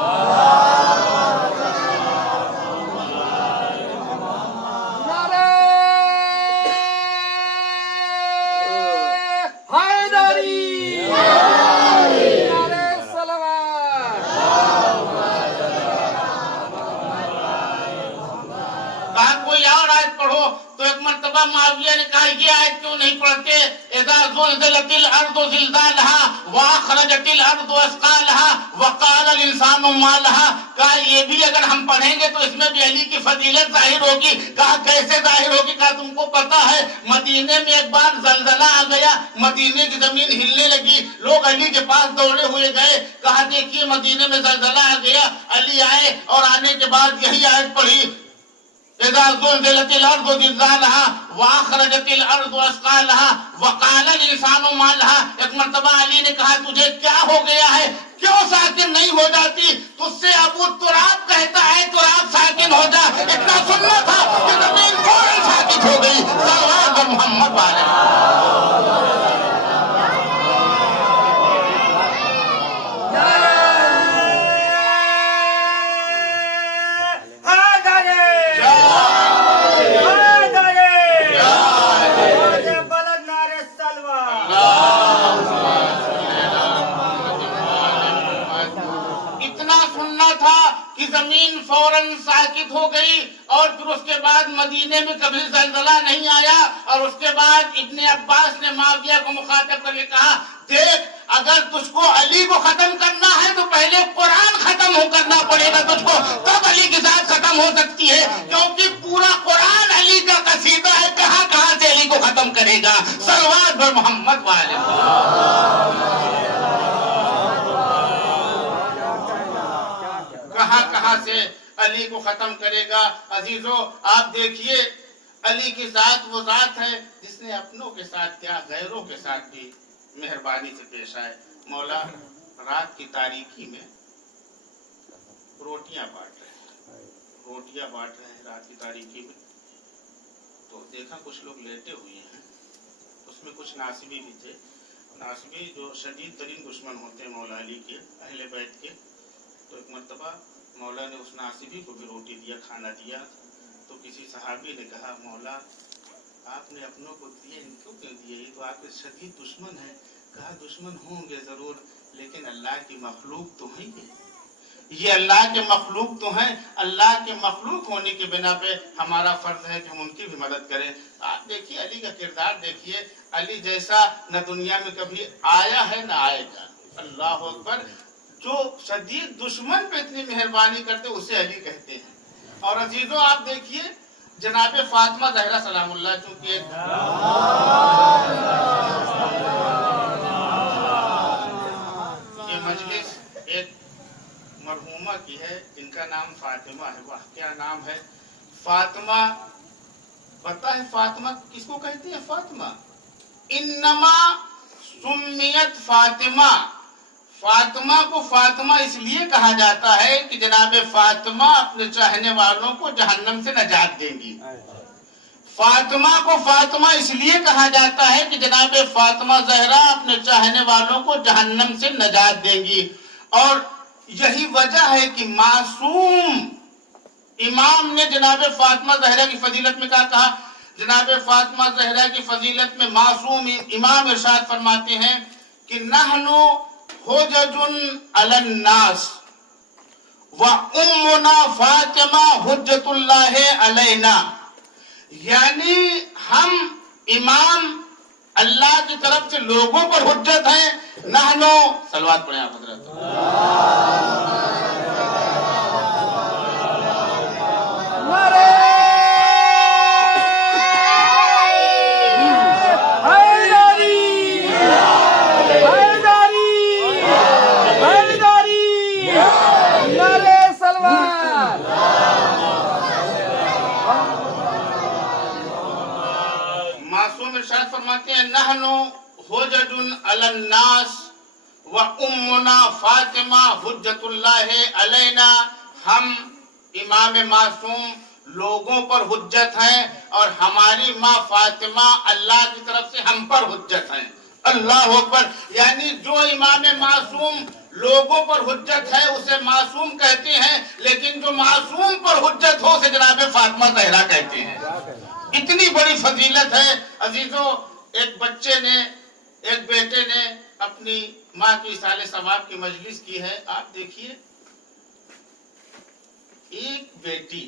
تو ایک مرتبہ معاویہ نے کہا یہ آیت کیوں نہیں پڑھتے؟ اذا زلزلت الارض زلزالها واخرجت الارض اثقالها وقال الانسان ما لها. کہا یہ بھی اگر ہم پڑھیں گے تو اس میں بھی علی کی فضیلت ظاہر ہوگی. کہا کیسے ظاہر ہوگی؟ کہا تم کو پتا ہے مدینے میں ایک بار زلزلہ آ گیا، مدینے کی زمین ہلنے لگی، لوگ علی کے پاس دوڑے ہوئے گئے. کہا دیکھیے مدینے میں زلزلہ آ گیا. علی آئے اور آنے کے بعد یہی آیت پڑھی اذا زلزلت الارض زلزالها واخرجت الارض اثقالها وقال الانسان ما لها. ایک مرتبہ علی نے کہا تجھے کیا ہو گیا ہے، کیوں ساکن نہیں ہو جاتی؟ تجھ سے ابو تراب کہتا ہے تراب ساکن ہو جا. اتنا سننا تھا کہ زمین فوراً ساکت ہو گئی. صلوات پر محمد والے. زمین فوراً ساکت ہو گئی اور پھر اس کے بعد مدینے میں کبھی زلزلہ نہیں آیا. اور اس کے بعد ابن عباس نے معاویہ کو مخاطب کر کے کہا دیکھ اگر تجھ کو علی کو ختم کرنا ہے تو پہلے قرآن ختم کرنا پڑے گا تجھ کو، تب علی کی ذات ختم ہو سکتی ہے، کیونکہ پورا قرآن علی کا قصیدہ ہے. کہاں کہاں سے علی کو ختم کرے گا؟ صلوات پر محمد والے. کہاں کہاں سے علی کو ختم کرے گا؟ عزیزو آپ دیکھیے علی کی ذات وہ ذات ہے جس نے اپنوں کے ساتھ کیا غیروں کے ساتھ بھی مہربانی سے پیش آئے. مولا رات کی تاریکی میں روٹیاں بانٹ رہے ہیں رات کی تاریکی میں. تو دیکھا کچھ لوگ لیٹے ہوئے ہیں، اس میں کچھ ناصبی بھی تھے. ناصبی جو شدید ترین دشمن ہوتے ہیں مولا علی کے، اہل بیت کے. تو ایک مرتبہ مولا نے اس ناصبی کو بھی روٹی دیا، کھانا دیا. تو کسی صحابی نے کہا مولا آپ نے اپنوں کو دیے، ان کو کیوں دیے؟ یہ تو آپ کے شدید دشمن ہیں. کہا دشمن ہوں گے ضرور، لیکن اللہ کی مخلوق تو ہیں یہ اللہ کے مخلوق تو ہیں. اللہ کے مخلوق ہونے کی بنا پہ ہمارا فرض ہے کہ ہم ان کی بھی مدد کریں. آپ دیکھیے علی کا کردار دیکھیے، علی جیسا نہ دنیا میں کبھی آیا ہے نہ آئے گا. اللہ اکبر. جو شدید دشمن پہ اتنی مہربانی کرتے اسے علی کہتے ہیں. اور عزیزوں آپ دیکھیے جناب فاطمہ زہرا سلام اللہ، چونکہ یہ مجلس ایک مرحومہ کی ہے جن کا نام فاطمہ ہے. واہ کیا نام ہے فاطمہ. پتہ ہے فاطمہ کس کو کہتے ہیں؟ فاطمہ انما سمیت فاطمہ. فاطمہ کو فاطمہ اس لیے کہا جاتا ہے کہ جناب فاطمہ اپنے چاہنے والوں کو جہنم سے نجات دیں گی. فاطمہ کو فاطمہ اس لیے کہا جاتا ہے کہ جناب فاطمہ زہرا اپنے چاہنے والوں کو جہنم سے نجات دیں گی. اور یہی وجہ ہے کہ معصوم امام نے جناب فاطمہ زہرا کی فضیلت میں کہا جناب فاطمہ زہرا کی فضیلت میں معصوم امام ارشاد فرماتے ہیں کہ نحنو حجج علی الناس و امنا فاطمہ حجت اللہ علینا. یعنی ہم امام अल्लाह की तरफ से लोगों पर हुज्जत है। नहनो सलवात पढ़े आप हजरत। मासूम इरशाद फरमाते हैं नहनो हुज्जतुन अलन्नास व उम्मुना फातिमा हुज्जतुल्लाह अलैना। हम इमाम मासूम लोगों पर हुज्जत हैं और हमारी माँ फातिमा अल्लाह की तरफ से हम पर हुज्जत हैं। अल्लाह अकबर। यानी जो इमाम मासूम लोगों पर हुज्जत है उसे मासूम कहते हैं, लेकिन जो मासूम पर हुज्जत हो उसे जनाब फातिमा ज़हरा कहते हैं। इतनी बड़ी फजीलत है अजीजों। एक बच्चे ने, एक बेटे ने अपनी माँ की साले सवाब की मजलिस की है। आप देखिए, एक बेटी,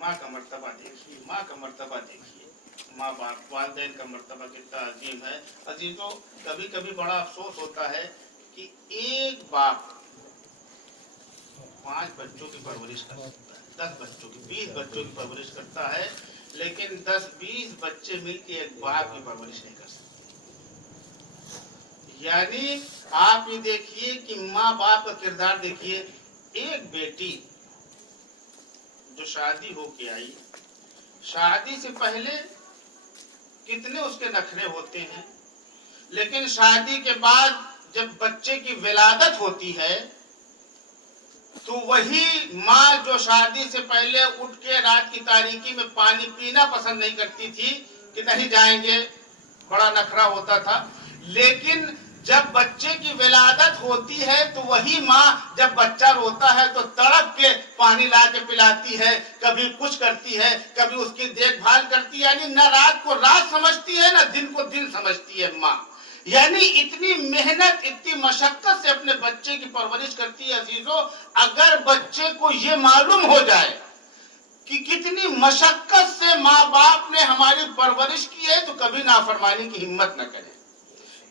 माँ का मर्तबा देखिए, माँ का मर्तबा देखिए, माँ बाप वालिदैन का मर्तबा कितना अजीम है। अजीजों, कभी कभी बड़ा अफसोस होता है कि एक बाप 5 बच्चों की परवरिश कर सकता है, 10 बच्चों की, 20 बच्चों की परवरिश करता है, लेकिन 10-20 बच्चे मिलकर एक बाप की परवरिश नहीं कर सकते। यानी आप ये देखिए कि माँ बाप का किरदार देखिए। एक बेटी जो शादी होके आई, शादी से पहले कितने उसके नखरे होते हैं, लेकिन शादी के बाद जब बच्चे की विलादत होती है तो वही माँ जो शादी से पहले उठ के रात की तारीकी में पानी पीना पसंद नहीं करती थी कि नहीं जाएंगे, बड़ा नखरा होता था, लेकिन जब बच्चे की विलादत होती है तो वही माँ जब बच्चा रोता है तो तड़प के पानी ला के पिलाती है, कभी कुछ करती है, कभी उसकी देखभाल करती है। यानी न रात को रात समझती है, न दिन को दिन समझती है माँ। यानी इतनी मेहनत, इतनी मशक्कत से अपने बच्चे की परवरिश करती है। अजीजों, अगर बच्चे को ये मालूम हो जाए कि कितनी मशक्कत से माँ बाप ने हमारी परवरिश की है तो कभी नाफरमानी की हिम्मत न करें,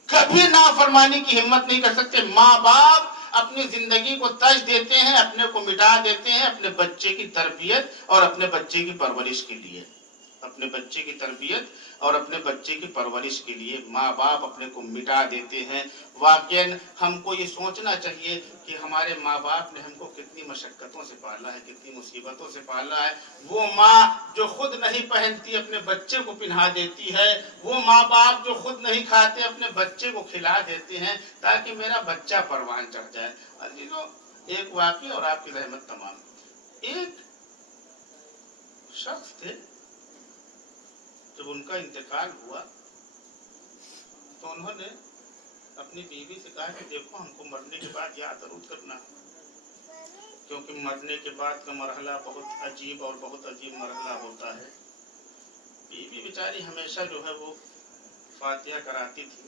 कभी नाफरमानी की हिम्मत नहीं कर सकते। माँ बाप अपनी जिंदगी को तज देते हैं, अपने को मिटा देते हैं अपने बच्चे की तरबियत और अपने बच्चे की परवरिश के लिए। अपने बच्चे की तरबियत और अपने बच्चे की परवरिश के लिए माँ बाप अपने को मिटा देते हैं। वाकई हमको ये सोचना चाहिए कि हमारे माँ बाप ने हमको कितनी मशक्कतों से पाला है, कितनी मुसीबतों से पाला है। वो माँ जो खुद नहीं पहनती अपने बच्चे को पहना देती है, वो माँ बाप जो खुद नहीं खाते अपने बच्चे को खिला देते हैं ताकि मेरा बच्चा परवान चढ़ जाए। अजीजों, एक वाकई और आपकी रहमत तमाम। एक शख्स थे, जब उनका इंतकाल हुआ तो उन्होंने अपनी बीवी से कहा कि देखो, हमको मरने के बाद याद जरूर करना, क्योंकि मरने के बाद का मरहला बहुत अजीब और बहुत अजीब मरहला होता है। बीवी बेचारी हमेशा जो है वो फातिहा कराती थी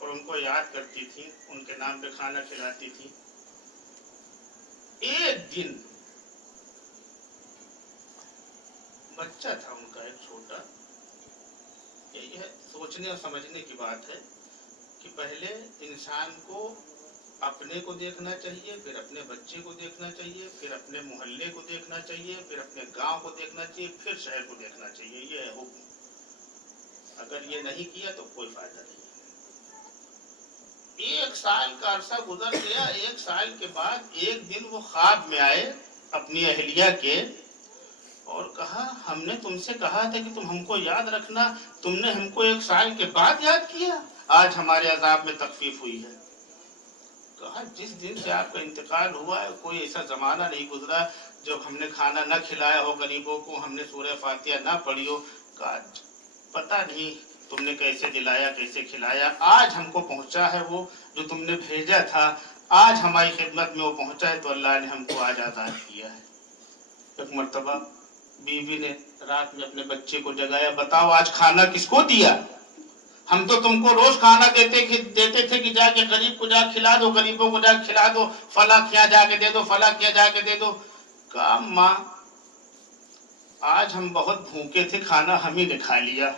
और उनको याद करती थी, उनके नाम पे खाना खिलाती थी। एक दिन बच्चा था उनका एक छोटा। यही है, सोचने और समझने की बात है कि पहले इंसान को अपने को देखना चाहिए, फिर अपने बच्चे को देखना चाहिए, फिर अपने मोहल्ले को देखना चाहिए, फिर अपने गांव को देखना चाहिए, फिर शहर को देखना चाहिए। ये है हुक्म। अगर ये नहीं किया तो कोई फायदा नहीं। 1 साल का अरसा गुजर गया। 1 साल के बाद एक दिन वो ख्वाब में आए अपनी अहलिया के और कहा, हमने तुमसे कहा था कि तुम हमको याद रखना, तुमने हमको 1 साल के बाद याद किया। आज हमारे अजाब में तखफीफ हुई है। कहा, जिस दिन से आपका इंतकाल हुआ है कोई ऐसा जमाना नहीं गुजरा जब हमने खाना न खिलाया हो गरीबों को, हमने सूरह फातिहा ना पढ़ी हो। कहा, पता नहीं तुमने कैसे दिलाया, कैसे खिलाया, आज हमको पहुंचा है वो जो तुमने भेजा था, आज हमारी खिदमत में वो पहुंचा है, तो अल्लाह ने हमको आज आज़ाद किया है। एक मर्तबा बीवी ने रात में अपने बच्चे को जगाया, बताओ आज खाना किसको दिया? हम तो तुमको रोज खाना देते थे कि जाके गरीब को जा खिला दो, गरीबों को जा खिला दो, फला क्या जाके दे दो, फला क्या जाके दे दो। कहा, माँ आज हम बहुत भूखे थे, खाना हम ही ने खा लिया।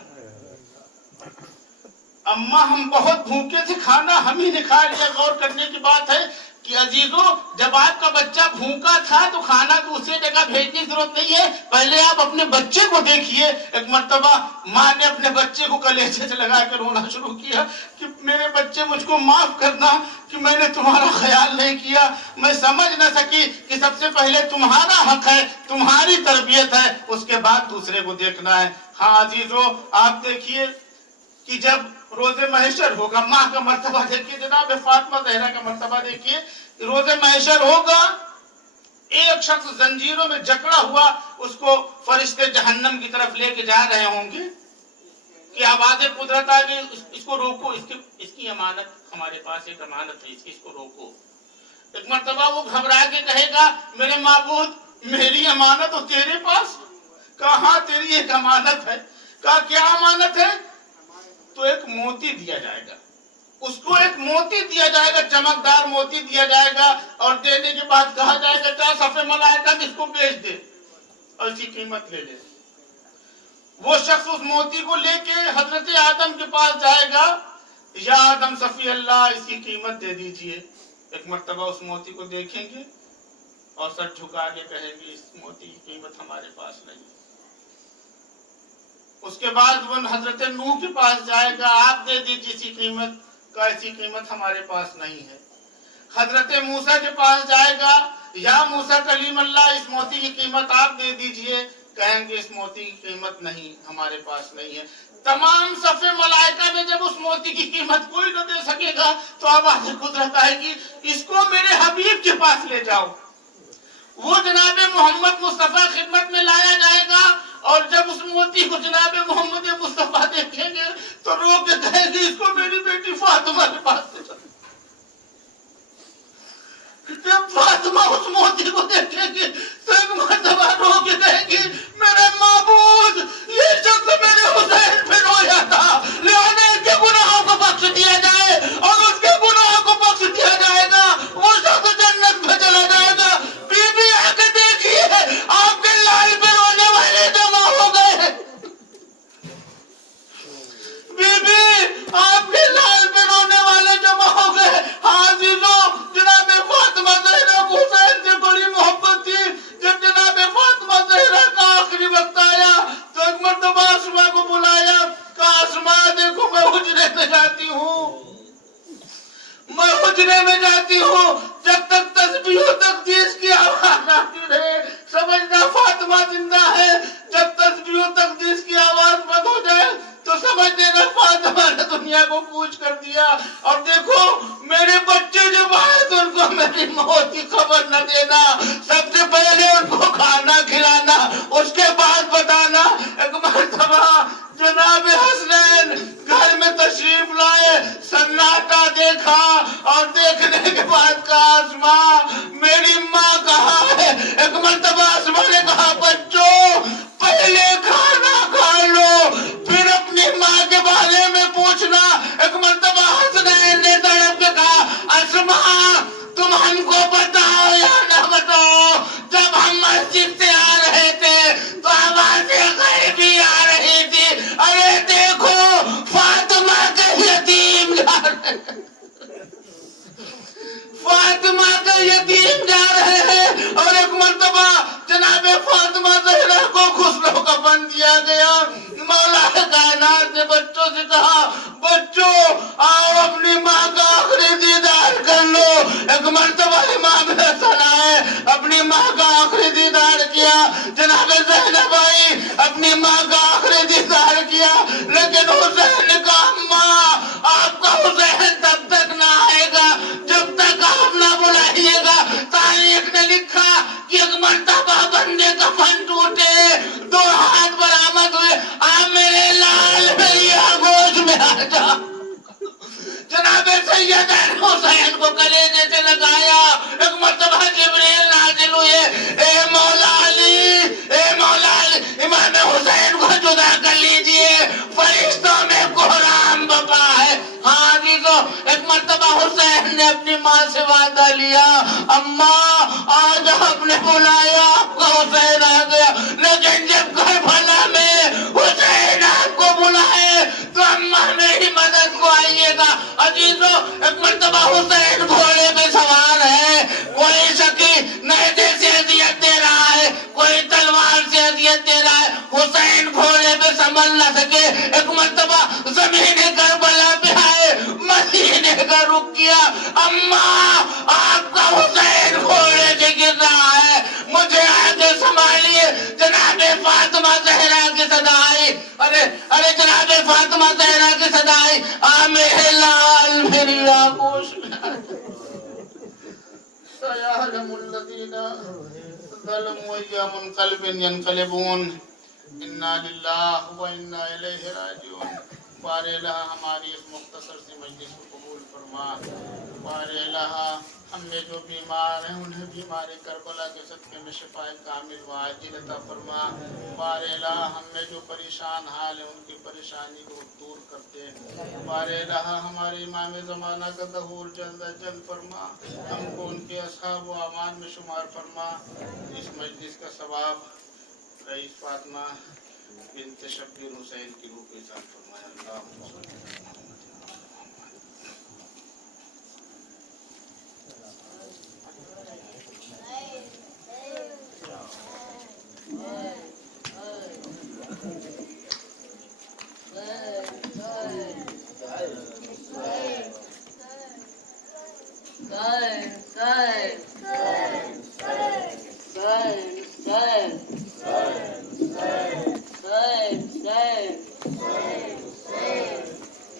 अम्मा हम बहुत भूखे थे, खाना हम ही ने खा लिया। गौर करने की बात है कि अजीजों, जब आपका बच्चा भूखा था तो खाना दूसरी जगह भेजने की जरूरत नहीं है, पहले आप अपने बच्चे को देखिए। एक मर्तबा माँ ने अपने बच्चे को कलेजे से लगा कर रोना शुरू किया कि मेरे बच्चे, मुझको माफ करना कि मैंने तुम्हारा ख्याल नहीं किया, मैं समझ न सकी कि सबसे पहले तुम्हारा हक है, तुम्हारी तरबियत है, उसके बाद दूसरे को देखना है। हाँ अजीजों, आप देखिए कि जब रोजे महशर होगा, माँ का मर्तबा देखिए, जनाब फातिमा ज़हरा का मर्तबा देखिए, रोजे महशर होगा, एक शख्स जंजीरों में जकड़ा हुआ, उसको फरिश्ते जहन्नम की तरफ लेके जा रहे होंगे कि आवाज़ कुदरत आ गई, इसको रोको, इसकी अमानत हमारे पास एक अमानत है, इसको रोको। एक मर्तबा वो घबरा के कहेगा, मेरे माबूद, मेरी अमानत तो तेरे पास। कहा तेरी एक अमानत है। कहा क्या अमानत है? तो एक मोती दिया जाएगा, उसको एक मोती दिया जाएगा, चमकदार मोती दिया जाएगा, और देने के बाद कहा जाएगा क्या सफे मलाइका इसको बेच दे और इसकी कीमत ले ले। वो शख्स उस मोती को लेके हजरत आदम के पास जाएगा, या आदम सफी अल्लाह, इसकी कीमत दे दीजिए। एक मर्तबा उस मोती को देखेंगे और सर झुका के कहेंगे, इस मोती की कीमत हमारे पास नहीं। उसके बाद वो हजरत नूह के पास जाएगा, आप दे दीजिए इसकी कीमत, का ऐसी कीमत हमारे पास नहीं है। हजरत मूसा के पास जाएगा, या मूसा कलीम अल्लाह, इस मोती की कीमत आप दे दीजिए, कहेंगे इस मोती की कीमत नहीं, हमारे पास नहीं है। तमाम सफे मलाइका में जब उस मोती की कीमत कोई न दे सकेगा तो आवाज़ कुदरत आएगी, इसको मेरे हबीब के पास ले जाओ। वो जनाब मोहम्मद मुस्तफा खिदमत में लाया जाएगा, और जब उस मोती को जनाब मोहम्मद मुस्तफा देखेंगे तो रो के कहेंगे, इसको मेरी बेटी फातिमा के पास ले जाओ। जब फातिमा उस मोती को देखेंगे तो एक मर्तबा रो के कहेंगी, मेरे माबूद, ये शख्स मेरे हुसैन पे रोया था, लिहाजा इसके गुनाहों को बख्श दिया जाए, और उसके गुनाहों को बख्श दिया जाएगा, वो शख्स जन्नत में चला जाएगा। बीबी आके देखिए, आपके लाल पे रोने वाले जमा हो गए। बीबी, आपके लाल पे रोने वाले जमा हो गए। हाजिरों, जनाब फातिमा ज़हरा को हुसैन से बड़ी मोहब्बत थी। जब जनाब फातिमा ज़हरा का आखिरी वक्त आया तो एक मर्तबा आसमा को बुलाया, कहा आसमा देखो, मैं हुजरे में जाती हूँ, मैं हुजरे में जाती हूँ, जब तक तस्बीह तकदीस की आवाज आती रहे समझना फातिमा जिंदा है, जब तस्बीह तकदीस की आवाज बंद हो जाए तो समझ लेना फातिमा ने दुनिया को कूच कर दिया। और देखो, मेरे बच्चे जब आए तो उनको मेरी मौत की खबर न देना, सबसे पहले उनको खाना खिलाना, उसके बाद बताना। एक मर्तबा जनाब हसनैन घर में तशरीफ लाए, सन्नाटा देखा, और देखने के बाद कहा, आसमा, मेरी माँ कहाँ है? एक मर्तबा आसमा ने कहा, बच्चों, पहले खाना खा लो, फिर अपनी माँ के बारे में पूछना। एक मर्तबा हसनैन ने तड़प के कहा, आसमा, तुम हमको बताओ या ना बताओ, जब हम मस्जिद से आ रहे थे तो आवाज़ें गैबी आ रही थी, अरे देखो फातिमा के यतीम जा रहे हैं, फातिमा के यतीम जा रहे हैं। और एक मर्तबा जनाब फातिमा ज़हरा को खुसरो कफन दिया गया। मौला कायनात ने बच्चों से कहा, बच्चों आओ अपनी माँ का आखिरी दीदार कर लो। एक मर्तबा इमाम हसन आए, अपनी माँ का आखिरी दीदार किया। जनाब ज़ैनब आई, अपनी माँ का आखिरी दीदार किया, लेकिन हुसैन ने कहा, माँ, आपका हुसैन तब तक ना आएगा जब तक आप ना बुलाइएगा। तारीख ने लिखा कि एक मर्तबा बंदे कफन टूटे, दो हाथ बरामद हुए, आप मेरे लाल भैया गोद में आ जा। जनाब सैयद हुसैन को कलेजे से लगाया। एक मर्तबा जिब्रील नाज़िल हुए, ए मौला अली, इमाम हुसैन को जुदा कर लीजिए, फरिश्तों में कोहराम बपा है। हाँ अजीजों, एक मर्तबा हुसैन ने अपनी माँ से वादा लिया, अम्मा आज आपने बुलाया, आपका हुसैन आ गया। लेकिन जब करबला में हुसैन आपको बुलाए तो अम्मा मेरी मदद अजीजों, एक मर्तबा हुसैन घोड़े पे सवार है, कोई शकी नहजे से अजियत दे रहा है, कोई तलवार से अजियत दे रहा है, हुसैन घोड़े पे संभल न सके, एक मर्तबा ज़मीन करबला पे आए, मदीने का रुख किया, अम्मा आपका हुसैन घोड़े से गिर रहा है, मुझे आगे संभालिए। जनाबे फातिमा ज़हरा की सदा आई, अरे अरे जनाबे फातिमा ज़हरा की सदा आई, आ मेरे लाल मेरी आगोश सयालमुल लज़ीना ज़लमू या मुनक़लिबिन यनक़लिबून, इन्ना लिल्लाहि व इन्ना इलैहि राजिऊन। बारे अल्लाह हमारी इस मुख्तसर सी मजलिस को कबूल फरमा। बारे अल्लाह हमने जो बीमार हैं उन्हें बीमारी करबला के सदक़े में शिफाए कामिल व आजिल अता फरमा। बारे अल्लाह हमें जो परेशान हाल है उनकी परेशानी को दूर कर दे। बारे अल्लाह हमारे इमाम ज़माना का ज़हूर जल्द अज जल्द फरमा, हमको उनके असहाब व अमान में शुमार फरमा। इस मजलिस का सवाब रईस फातिमा बिन्त शब्बीर हुसैन की रूह के साथ फरमाया।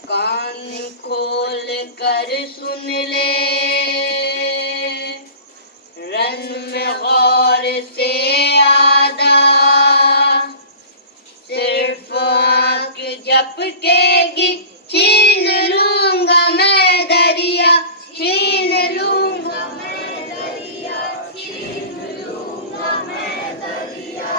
कान खोल कर सुन ले, रन में गौर से आदा, सिर्फ आँख झपकेगी छीन लूंगा मैं दरिया, छीन लूंगा मैं दरिया, छीन लूंगा मैं दरिया।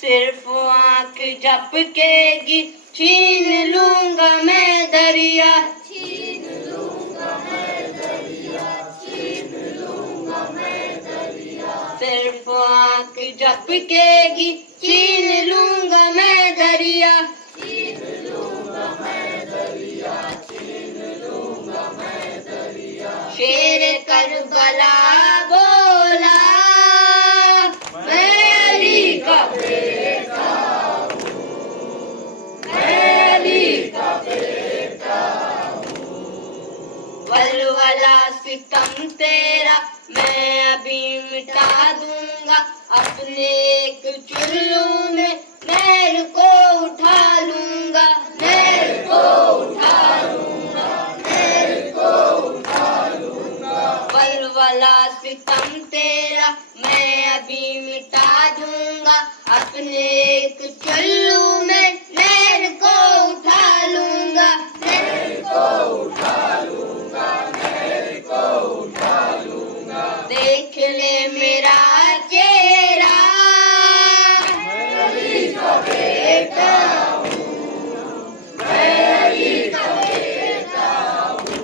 सिर्फ आँख झपकेगी छीन लूंगा मैं दरिया, छीन लूंगा मैं दरिया, छीन लूंगा मैं दरिया। सिर्फ आँख झपकेगी छीन लूंगा मैं दरिया, छीन लूंगा मैं दरिया, छीन लूंगा मैं दरिया। शेर करबला बोला मैं अली का बेटा, वलवला सितम तेरा मैं अभी मिटा दूंगा, अपने एक चुल्लू में नहर को उठा लूंगा, नहर को उठा लूंगा, नहर को उठा लूंगा। वलवला सितम तेरा मैं अभी मिटा दूंगा, अपने एक चुल्लू में नहर को उठा लूंगा, नहर को उठा लूंगा, नहर को उठा लूंगा। देख ले मेरा चेहरा, मैं अली का बेटा हूँ, मैं अली का बेटा हूँ।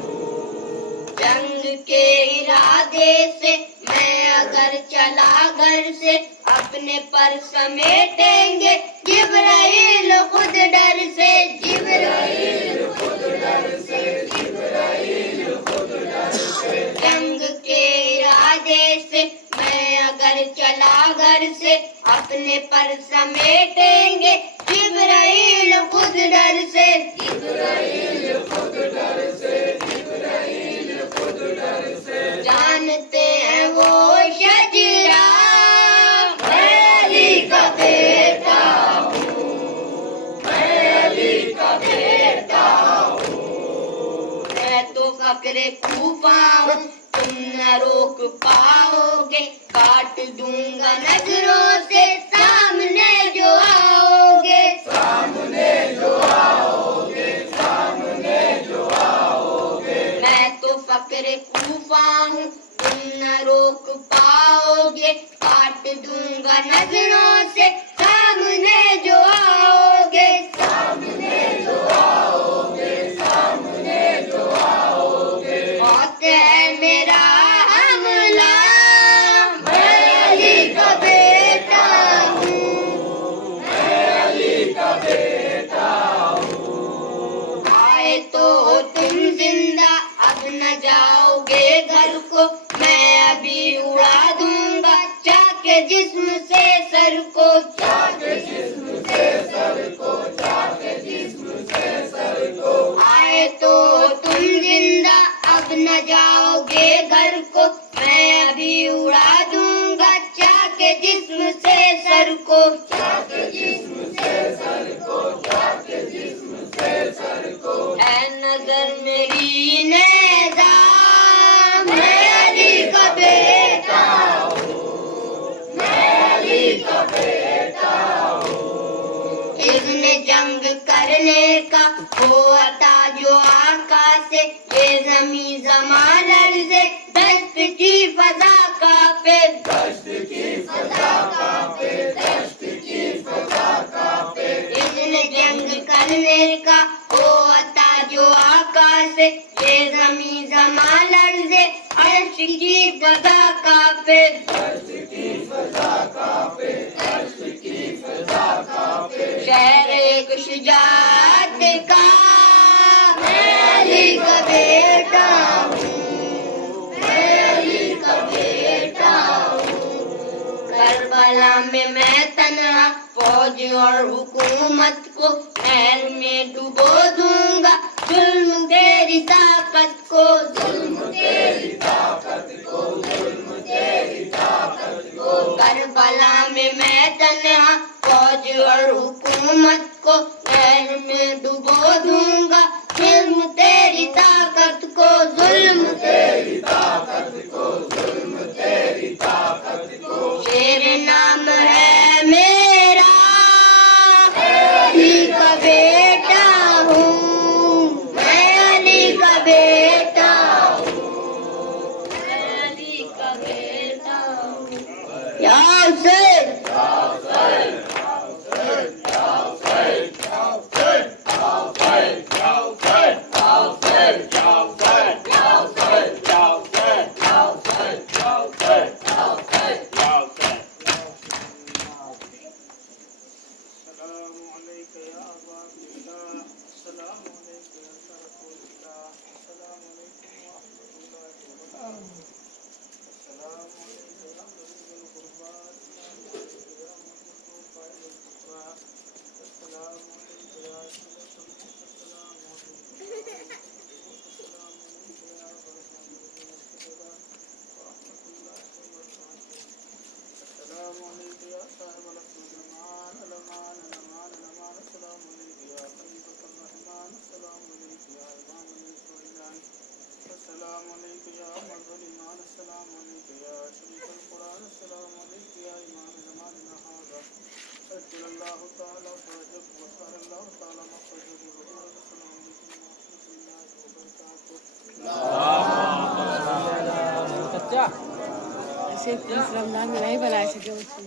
जंग के इरादे से मैं अगर चला घर से, अपने पर समेटेंगे जिब्राइल खुद डर से, जिब्राइल खुद डर से, जिब्राइल खुद डर से। जंग के इरादे से मैं अगर चला घर से, अपने पर समेटेंगे जिब्राइल खुद डर से, जिब्राइल खुद डर से, जिब्राइल खुद डर से। जानते हैं वो शजरा मैं अली का बेटा हूँ, मैं अली का बेटा हूँ। मैं तो फक्रे खूफा हूँ, तुम न रोक पाओगे, काट दूंगा नजरों से सामने जो आओगे, सामने जो आओगे, सामने जो आओगे। मैं तो फक्रे खूफा हूँ, तुम न रोक पाओगे, काट दूंगा नजरों से सामने जो आओगे, सामने जो आओगे, सामने जो आओगे। मौत है मेरा हमला, मैं अली का बेटा हूँ, मैं अली का बेटा हूँ। आए तो तुम जाओगे घर को, मैं अभी उड़ा दूंगा चाके जिस्म से सर को, चाके जिस्म से सर को, चाके जिस्म से सर को। आए तो तुम जिंदा अब न जाओगे घर को, मैं अभी उड़ा दूंगा चाके जिस्म से सर को, चाके जिस्म से सर को, चाके जिस्म से सर को। ऐ नजर मेरी नेज़ा, मैं अली का बेटा हूँ, मैं अली का बेटा हूँ। इज़्न जंग करने का हो अता जो आका से, ये ज़मीं ज़मां लर्ज़े दश्त की फ़ज़ा कांपे, दश्त की फ़ज़ा कांपे, दश्त की फ़ज़ा कांपे। इज़्न जंग करने का हो अता जो आका से, ये ज़मीं ज़मां लर्ज़े अर्श की फ़ज़ा कांपे, अर्श की फ़ज़ा कांपे, अर्श की फ़ज़ा कांपे। शहर एक शुजाअत का, मैं अली का बेटा हूँ, मैं अली का बेटा हूँ। करबला में मैं तन्हा फौज और हुकूमत को नहर में डुबो दूंगा, जुल्म तेरी ताकत को, जुल्म तेरी ताकत को, जुल्म तेरी ताकत को। करबला में मैं तन्हा फौज और हुकूमत को नहर में डुबो दूंगा, जुल्म तेरी ताकत को, जुल्म तेरी ताकत को, जुल्म तेरी ताकत को। शेर नाम है मेरा, मैं अली का बेटा हूँ, मैं अली का बेटा हूँ, मैं अली का बेटा हूँ। या हुसैन, या हुसैन, या हुसैन, या हुसैन, या हुसैन, या हुसैन, या हुसैन, या हुसैन, या हुसैन, या हुसैन, या हुसैन, या हुसैन, या हुसैन, या हुसैन, या हुसैन। السلام عليك يا أبا عبد الله، السلام عليك يا رسول الله، السلام عليكم ورحمة الله وبركاته، السلام عليك يا قريب القربات، السلام عليك يا مظلوم فاعل الكفرى، السلام عليك يا صلة الرحم، السلام عليك يا السلام عليك يا برهان من الشهداء ورحمة الله وبركاته. السلام عليك يا صاحب الأمان، الأمان، الأمان، الأمان. السلام عليك يا خليفة الرحمن، السلام عليك يا إمام الإسرائيلان، السلام عليك يا مرض الإيمان، السلام عليك يا شريك القرآن، السلام عليك يا إمام زماننا هذا. أجل الله تعالى فرجك وسار الله تعالى مخرجك وغفرك. السلام عليكم ورحمة الله وبركاته. ऐसे रमजान में नहीं बना सके उसको